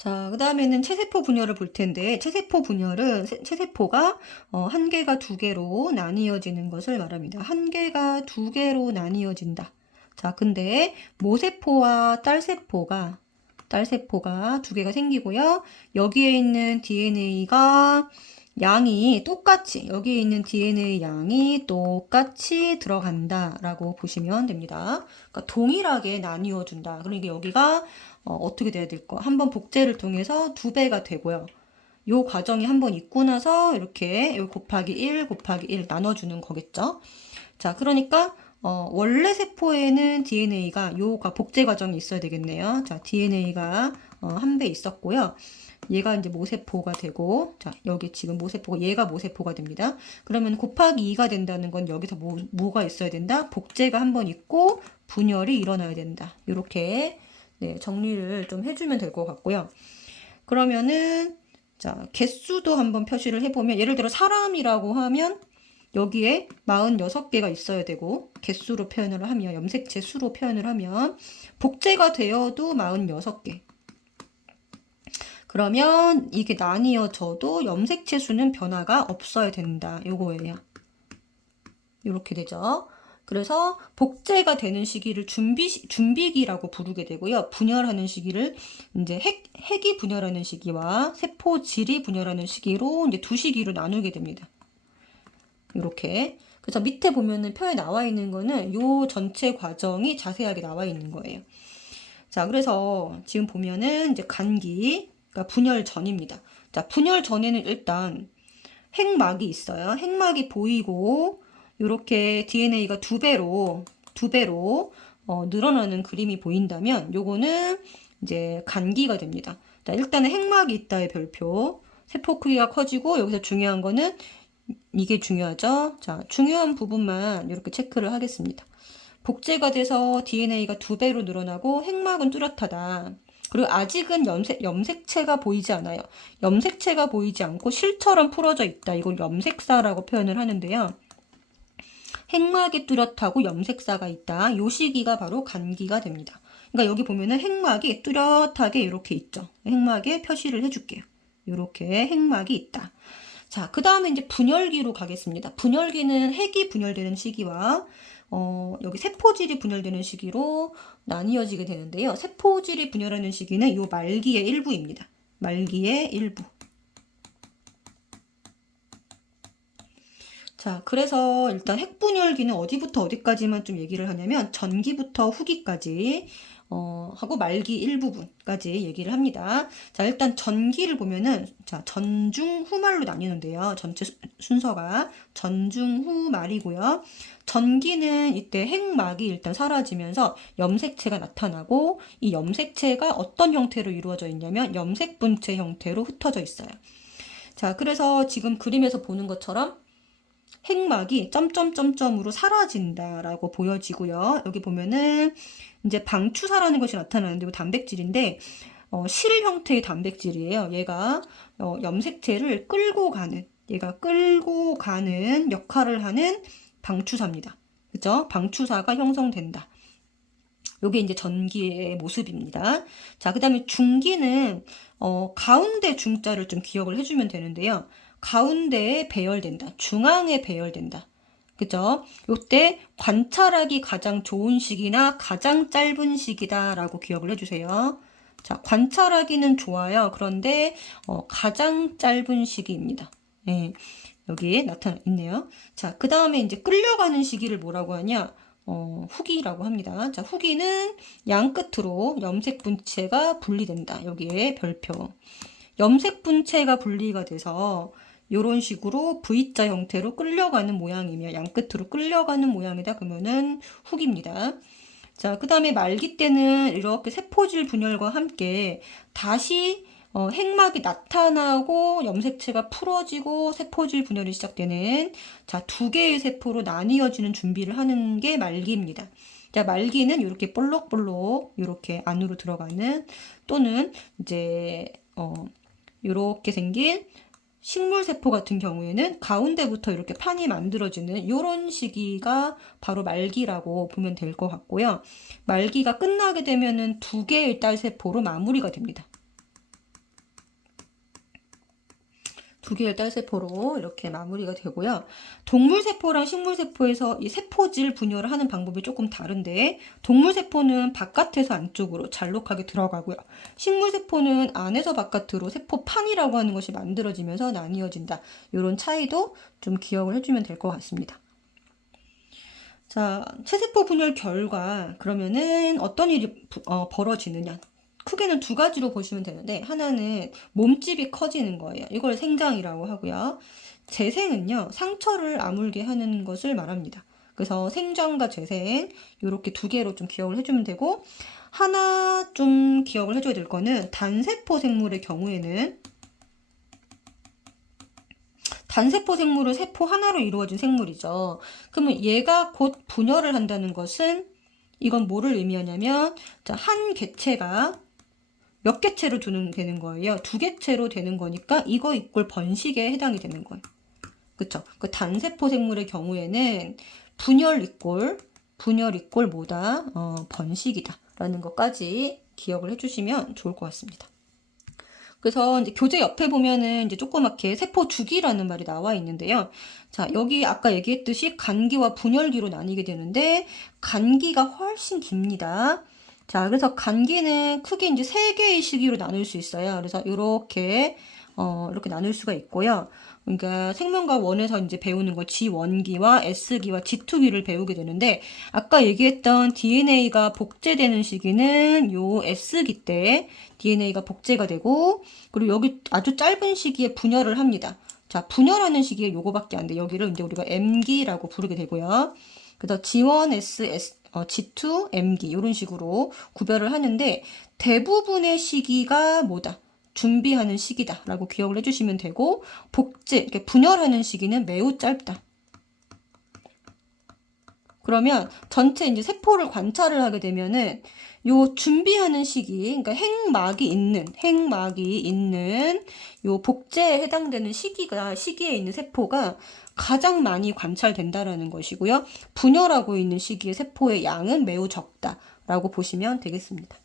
자, 그 다음에는 체세포 분열을 볼 텐데, 체세포 분열은 체세포가 한 개가 두 개로 나뉘어지는 것을 말합니다. 한 개가 두 개로 나뉘어진다. 자, 근데 모세포와 딸세포가 두 개가 생기고요. 여기에 있는 DNA가 양이 똑같이, 여기에 있는 DNA 양이 똑같이 들어간다라고 보시면 됩니다. 그러니까 동일하게 나뉘어 준다. 그러니까 여기가 어떻게 돼야 될까? 한번 복제를 통해서 두 배가 되고요. 요 과정이 한번 있고 나서 이렇게 요 곱하기 1 곱하기 1 나눠주는 거겠죠. 자, 그러니까 원래 세포에는 DNA가 요가 복제 과정이 있어야 되겠네요. 자, DNA가 한 배 있었고요. 얘가 이제 모세포가 되고, 자, 여기 지금 모세포가, 얘가 모세포가 됩니다. 그러면 곱하기 2가 된다는 건 여기서 뭐가 있어야 된다? 복제가 한번 있고, 분열이 일어나야 된다. 이렇게, 네, 정리를 좀 해주면 될 것 같고요. 그러면은, 자, 개수도 한번 표시를 해보면, 예를 들어 사람이라고 하면, 여기에 46개가 있어야 되고, 개수로 표현을 하면, 염색체 수로 표현을 하면, 복제가 되어도 46개. 그러면 이게 나뉘어져도 염색체 수는 변화가 없어야 된다. 요거예요. 이렇게 되죠. 그래서 복제가 되는 시기를 준비기라고 부르게 되고요. 분열하는 시기를 이제 핵이 분열하는 시기와 세포질이 분열하는 시기로 이제 두 시기로 나누게 됩니다. 이렇게. 그래서 밑에 보면은 표에 나와 있는 거는 요 전체 과정이 자세하게 나와 있는 거예요. 자, 그래서 지금 보면은 이제 간기, 그러니까 분열 전입니다. 자, 분열 전에는 일단 핵막이 있어요. 핵막이 보이고 이렇게 DNA가 두 배로 늘어나는 그림이 보인다면 요거는 이제 간기가 됩니다. 자, 일단은 핵막이 있다의 별표. 세포 크기가 커지고 여기서 중요한 거는 이게 중요하죠. 자, 중요한 부분만 이렇게 체크를 하겠습니다. 복제가 돼서 DNA가 두 배로 늘어나고 핵막은 뚜렷하다. 그리고 아직은 염색체가 보이지 않아요. 염색체가 보이지 않고 실처럼 풀어져 있다. 이걸 염색사라고 표현을 하는데요. 핵막이 뚜렷하고 염색사가 있다. 요 시기가 바로 간기가 됩니다. 그러니까 여기 보면은 핵막이 뚜렷하게 이렇게 있죠. 핵막에 표시를 해줄게요. 이렇게 핵막이 있다. 자, 그 다음에 이제 분열기로 가겠습니다. 분열기는 핵이 분열되는 시기와 여기 세포질이 분열되는 시기로 나뉘어지게 되는데요. 세포질이 분열하는 시기는 이 말기의 일부입니다. 말기의 일부. 자, 그래서 일단 핵분열기는 어디부터 어디까지만 좀 얘기를 하냐면 전기부터 후기까지 하고 말기 일부분까지 얘기를 합니다. 자, 일단 전기를 보면은 자, 전중 후말로 나뉘는데요. 전체 순서가 전중 후말이고요. 전기는 이때 핵막이 일단 사라지면서 염색체가 나타나고 이 염색체가 어떤 형태로 이루어져 있냐면 염색분체 형태로 흩어져 있어요. 자, 그래서 지금 그림에서 보는 것처럼 핵막이 점점점점으로 사라진다라고 보여지고요. 여기 보면은 이제 방추사라는 것이 나타나는데 이거 단백질인데 실 형태의 단백질이에요. 얘가 염색체를 끌고 가는 얘가 끌고 가는 역할을 하는 방추사입니다. 그죠? 방추사가 형성된다. 요게 이제 전기의 모습입니다. 자, 그 다음에 중기는 가운데 중자를 좀 기억을 해주면 되는데요. 가운데에 배열된다. 중앙에 배열된다. 그죠? 요때 관찰하기 가장 좋은 시기나 가장 짧은 시기다라고 기억을 해주세요. 자, 관찰하기는 좋아요. 그런데 가장 짧은 시기입니다. 네, 여기 나타나 있네요. 자, 그 다음에 이제 끌려가는 시기를 뭐라고 하냐? 후기라고 합니다. 자, 후기는 양 끝으로 염색 분체가 분리된다. 여기에 별표. 염색 분체가 분리가 돼서 이런 식으로 V자 형태로 끌려가는 모양이며 양 끝으로 끌려가는 모양이다. 그러면은 후기입니다. 자, 그 다음에 말기 때는 이렇게 세포질 분열과 함께 다시 핵막이 나타나고 염색체가 풀어지고 세포질 분열이 시작되는 자, 두 개의 세포로 나뉘어지는 준비를 하는 게 말기입니다. 자, 말기는 이렇게 볼록볼록 이렇게 안으로 들어가는 또는 이제 이렇게 생긴 식물세포 같은 경우에는 가운데부터 이렇게 판이 만들어지는 이런 시기가 바로 말기라고 보면 될 것 같고요. 말기가 끝나게 되면은 두 개의 딸세포로 마무리가 됩니다. 두 개의 딸세포로 이렇게 마무리가 되고요. 동물세포랑 식물세포에서 이 세포질 분열을 하는 방법이 조금 다른데, 동물세포는 바깥에서 안쪽으로 잘록하게 들어가고요. 식물세포는 안에서 바깥으로 세포판이라고 하는 것이 만들어지면서 나뉘어진다. 이런 차이도 좀 기억을 해주면 될 것 같습니다. 자, 체세포 분열 결과 그러면은 어떤 일이 벌어지느냐. 크게는 두 가지로 보시면 되는데, 하나는 몸집이 커지는 거예요. 이걸 생장이라고 하고요. 재생은요, 상처를 아물게 하는 것을 말합니다. 그래서 생장과 재생, 이렇게 두 개로 좀 기억을 해주면 되고, 하나 좀 기억을 해줘야 될 거는 단세포 생물의 경우에는, 단세포 생물은 세포 하나로 이루어진 생물이죠. 그러면 얘가 곧 분열을 한다는 것은, 이건 뭐를 의미하냐면, 자, 한 개체가 몇 개체로 되는 거예요. 두 개체로 되는 거니까 이거 이꼴 번식에 해당이 되는 거예요. 그쵸? 그 단세포 생물의 경우에는 분열 이꼴 뭐다? 번식이다. 라는 것까지 기억을 해주시면 좋을 것 같습니다. 그래서 이제 교재 옆에 보면은 이제 조그맣게 세포 주기라는 말이 나와 있는데요. 자, 여기 아까 얘기했듯이 간기와 분열기로 나뉘게 되는데, 간기가 훨씬 깁니다. 자, 그래서 간기는 크게 이제 세 개의 시기로 나눌 수 있어요. 그래서 이렇게 나눌 수가 있고요. 그러니까 생명과학 1에서 이제 배우는 거 G1기와 S기와 G2기를 배우게 되는데, 아까 얘기했던 DNA가 복제되는 시기는 요 S기 때 DNA가 복제가 되고, 그리고 여기 아주 짧은 시기에 분열을 합니다. 자, 분열하는 시기에 요거밖에 안 돼. 여기를 이제 우리가 M기라고 부르게 되고요. 그래서 G1S, G2, M기 이런 식으로 구별을 하는데, 대부분의 시기가 뭐다? 준비하는 시기다 라고 기억을 해주시면 되고, 이렇게 분열하는 시기는 매우 짧다. 그러면 전체 이제 세포를 관찰을 하게 되면은 요 준비하는 시기, 그러니까 핵막이 있는 요 복제에 해당되는 시기에 있는 세포가 가장 많이 관찰된다라는 것이고요. 분열하고 있는 시기의 세포의 양은 매우 적다라고 보시면 되겠습니다.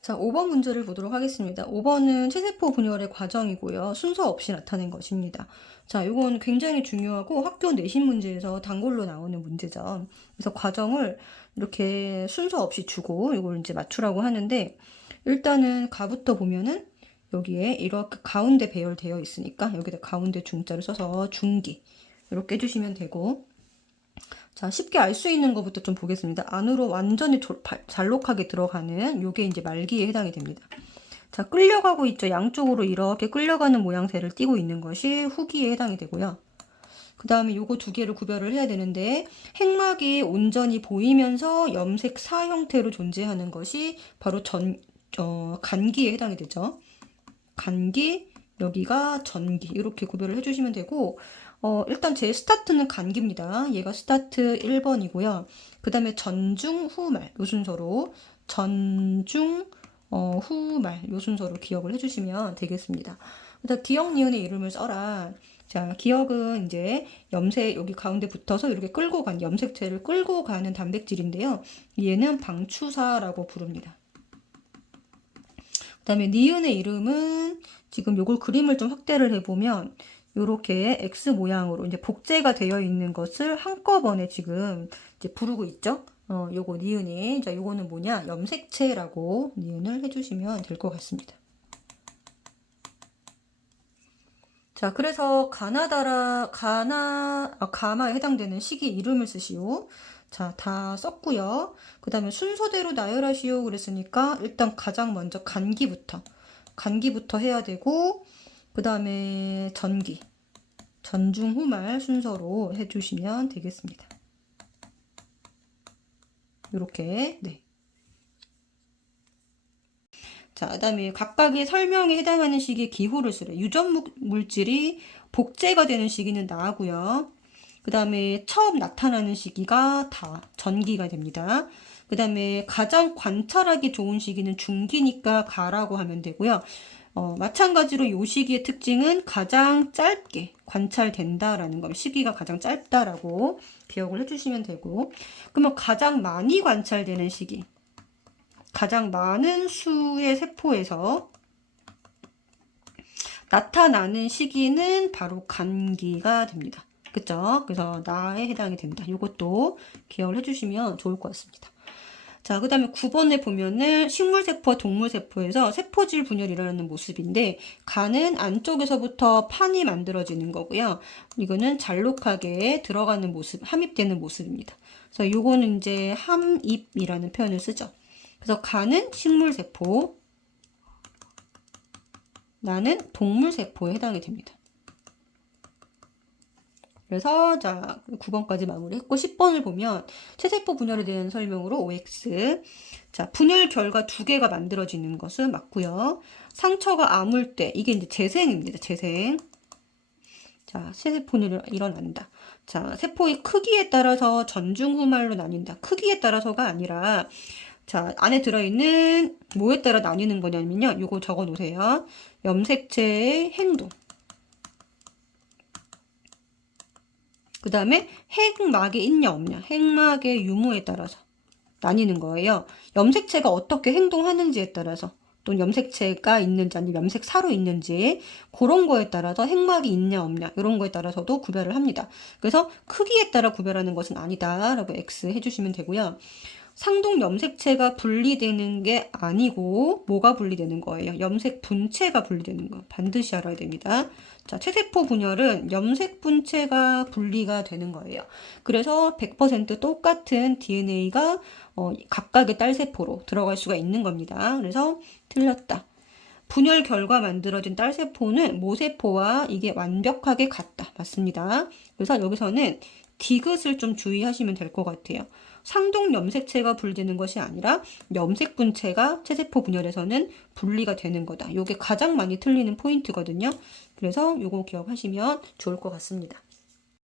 자, 5번 문제를 보도록 하겠습니다. 5번은 체세포 분열의 과정이고요. 순서 없이 나타낸 것입니다. 자, 이건 굉장히 중요하고 학교 내신 문제에서 단골로 나오는 문제죠. 그래서 과정을 이렇게 순서 없이 주고 이걸 이제 맞추라고 하는데, 일단은 가부터 보면은 여기에 이렇게 가운데 배열되어 있으니까 여기다 가운데 중자를 써서 중기 이렇게 해주시면 되고, 자, 쉽게 알 수 있는 것부터 좀 보겠습니다. 안으로 완전히 잘록하게 들어가는 요게 이제 말기에 해당이 됩니다. 자, 끌려가고 있죠. 양쪽으로 이렇게 끌려가는 모양새를 띠고 있는 것이 후기에 해당이 되고요. 그 다음에 요거 두 개를 구별을 해야 되는데, 핵막이 온전히 보이면서 염색사 형태로 존재하는 것이 바로 간기에 해당이 되죠. 간기, 여기가 전기 이렇게 구별을 해주시면 되고, 일단 제 스타트는 간기입니다. 얘가 스타트 1번이고요. 그 다음에 전중, 후말 요 순서로 전중, 후말 요 순서로 기억을 해주시면 되겠습니다. 그다음 기억 니은의 이름을 써라. 자, 기억은 이제 여기 가운데 붙어서 이렇게 염색체를 끌고 가는 단백질인데요. 얘는 방추사라고 부릅니다. 그 다음에 니은의 이름은 지금 요걸 그림을 좀 확대를 해보면 요렇게 X 모양으로 이제 복제가 되어 있는 것을 한꺼번에 지금 이제 부르고 있죠. 요거 니은이, 자, 요거는 뭐냐? 염색체라고 니은을 해주시면 될 것 같습니다. 자, 그래서 가마에 해당되는 시기 이름을 쓰시오. 자, 다 썼고요. 그 다음에 순서대로 나열하시오 그랬으니까 일단 가장 먼저 간기부터 해야 되고, 그 다음에 전중후말 순서로 해주시면 되겠습니다. 이렇게, 네. 자, 그 다음에 각각의 설명에 해당하는 시기에 기호를 쓰래. 유전 물질이 복제가 되는 시기는 나고요. 그 다음에 처음 나타나는 시기가 전기가 됩니다. 그 다음에 가장 관찰하기 좋은 시기는 중기니까 가라고 하면 되고요. 마찬가지로 이 시기의 특징은 가장 짧게 관찰된다라는 거, 시기가 가장 짧다라고 기억을 해주시면 되고, 그러면 가장 많이 관찰되는 시기, 가장 많은 수의 세포에서 나타나는 시기는 바로 간기가 됩니다. 그쵸? 그래서 나에 해당이 됩니다. 이것도 기억을 해주시면 좋을 것 같습니다. 자, 그 다음에 9번에 보면은 식물세포와 동물세포에서 세포질 분열이 일어나는 모습인데, 간은 안쪽에서부터 판이 만들어지는 거고요. 이거는 잘록하게 들어가는 모습, 함입되는 모습입니다. 그래서 요거는 이제 함입이라는 표현을 쓰죠. 그래서 간은 식물세포, 나는 동물세포에 해당이 됩니다. 그래서 자 9번까지 마무리했고 10번을 보면 체세포 분열에 대한 설명으로 OX. 자, 분열 결과 두 개가 만들어지는 것은 맞고요. 상처가 아물 때 이게 이제 재생입니다. 재생. 자, 체세포 분열이 일어난다. 자, 세포의 크기에 따라서 전중후말로 나뉜다. 크기에 따라서가 아니라 자, 안에 들어있는 뭐에 따라 나뉘는 거냐면요. 요거 적어 놓으세요. 염색체의 행동. 그 다음에 핵막에 있냐 없냐, 핵막의 유무에 따라서 나뉘는 거예요. 염색체가 어떻게 행동하는지에 따라서, 또 염색체가 있는지 아니면 염색사로 있는지 그런 거에 따라서 핵막이 있냐 없냐 이런 거에 따라서도 구별을 합니다. 그래서 크기에 따라 구별하는 것은 아니다 라고 X 해주시면 되고요. 상동 염색체가 분리되는 게 아니고 뭐가 분리되는 거예요? 염색 분체가 분리되는 거 반드시 알아야 됩니다. 자, 체세포 분열은 염색 분체가 분리가 되는 거예요. 그래서 100% 똑같은 DNA가 각각의 딸세포로 들어갈 수가 있는 겁니다. 그래서 틀렸다. 분열 결과 만들어진 딸세포는 모세포와 이게 완벽하게 같다. 맞습니다. 그래서 여기서는 디귿을 좀 주의하시면 될 것 같아요. 상동 염색체가 분리되는 것이 아니라 염색 분체가 체세포 분열에서는 분리가 되는 거다. 이게 가장 많이 틀리는 포인트거든요. 그래서 이거 기억하시면 좋을 것 같습니다.